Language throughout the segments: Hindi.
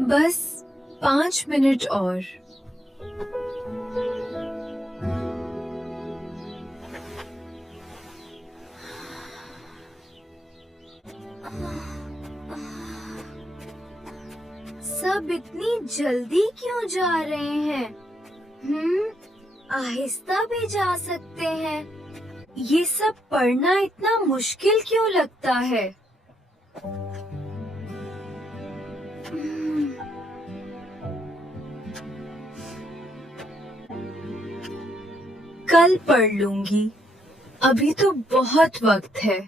बस 5 मिनट और। सब इतनी जल्दी क्यों जा रहे हैं? आहिस्ता भी जा सकते हैं। ये सब पढ़ना इतना मुश्किल क्यों लगता है? कल पढ़ लूंगी, अभी तो बहुत वक्त है।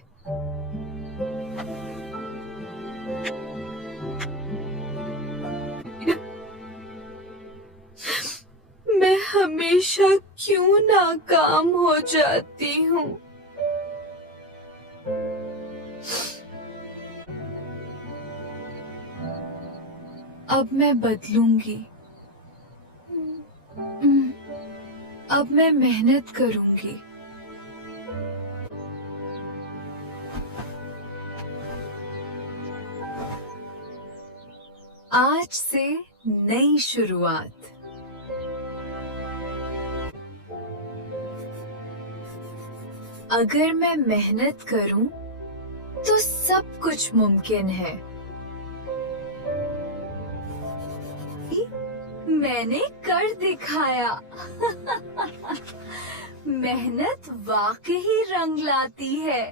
मैं हमेशा क्यों नाकाम हो जाती हूँ? अब मैं बदलूंगी। अब मैं मेहनत करूंगी। आज से नई शुरुआत। अगर मैं मेहनत करूं तो सब कुछ मुमकिन है। मैंने कर दिखाया। मेहनत वाकई रंग लाती है।